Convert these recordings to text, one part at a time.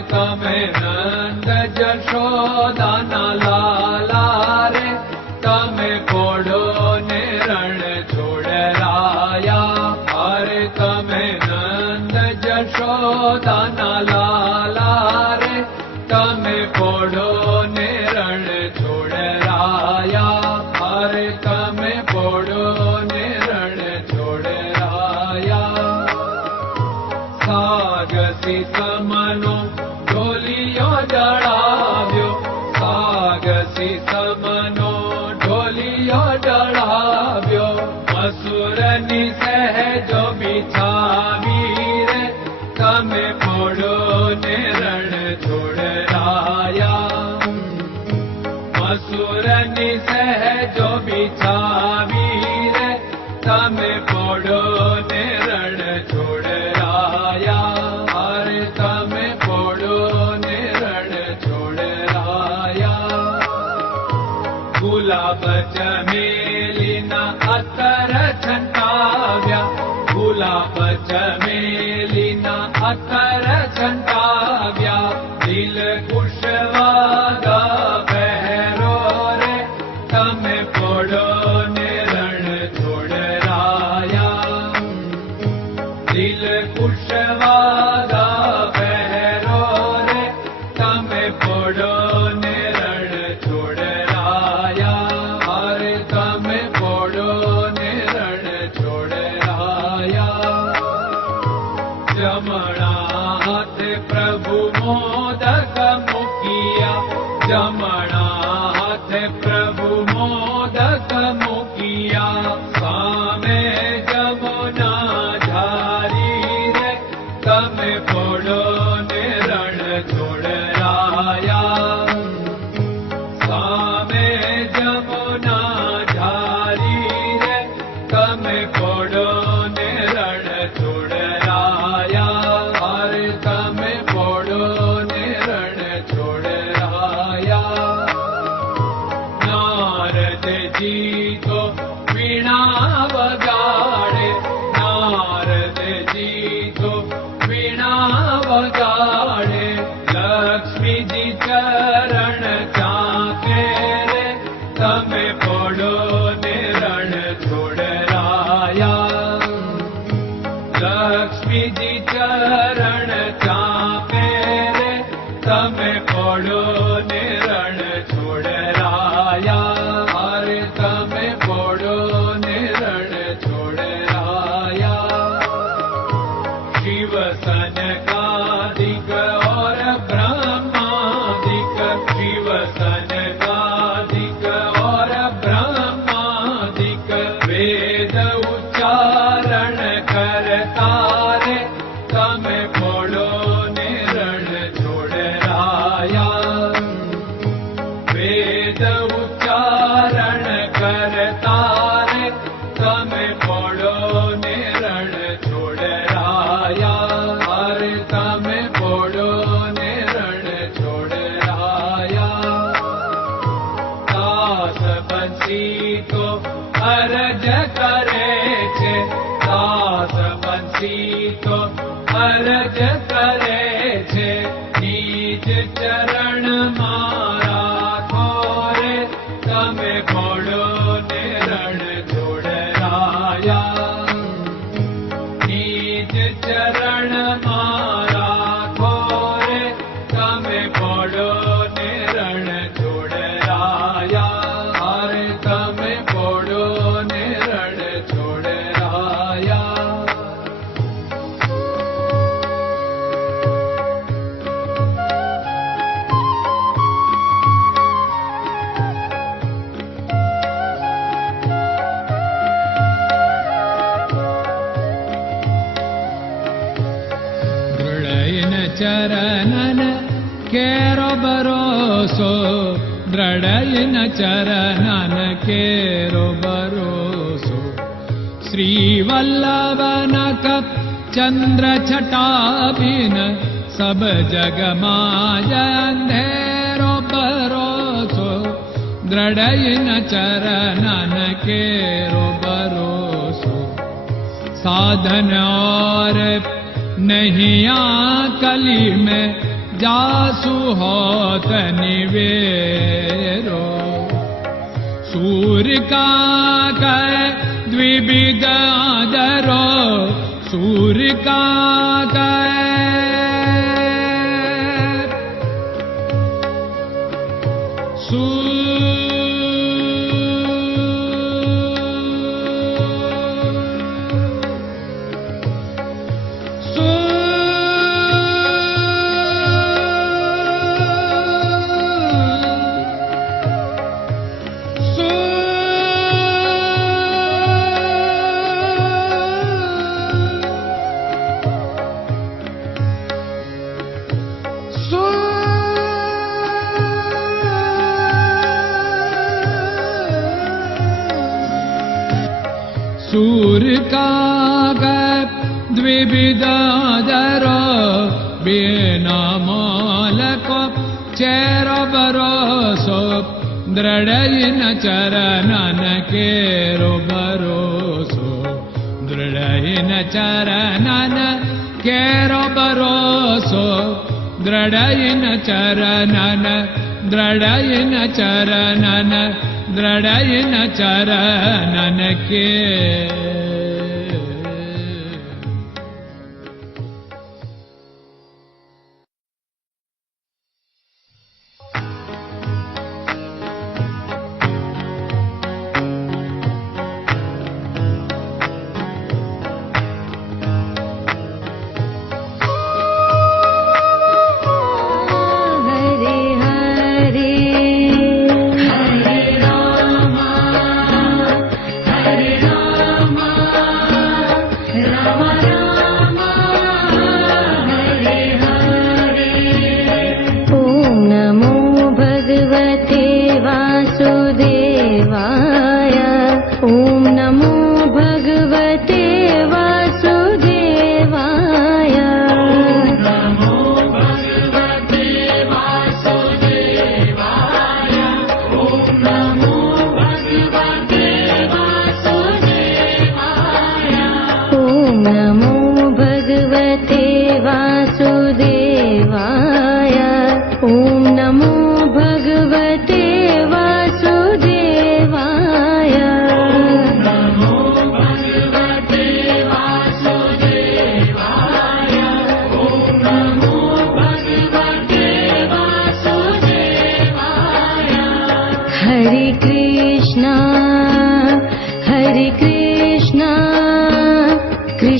तमे नंद जशोदा नाला रे, तमे पोड़ो ने रण छोड़ छोड़राया अरे तमे नंद जशोदा नाला रे, तमे पोड़ो ी तमे पडो निोडराया पडो निया गुलाब जलिना अकर झन्ताव्या गुलाबमेलिना अकर चण्टाव्या दि खुशवा अरज करे छे दास बंसी तो अरज करे छे परे चरण मारा खोरे तमे चरन केरो भरोसो द्रडयन चरन केरो भरोसो। श्रीवल्लभ चन्द्र छटाभिन सब जगमा जन्धेरो भरोसो द्रढयन चरन केरो भरोसो। साधन औरे या कली में जासु होत निवेरो। सूर्य का ह द्विविद आदरो दिविगादरो सूर्यका एकाग द्विविदादरो बेनामालको चेरो दृढयिन चरणन केरो भरोसो दृढयिन चरणन केरो भरोसो दृढयिन चरणन दृढयिन चरणन दृढयिन चरणन के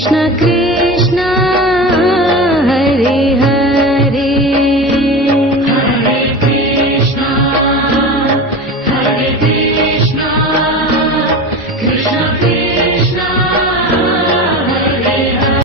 कृष्ण कृष्ण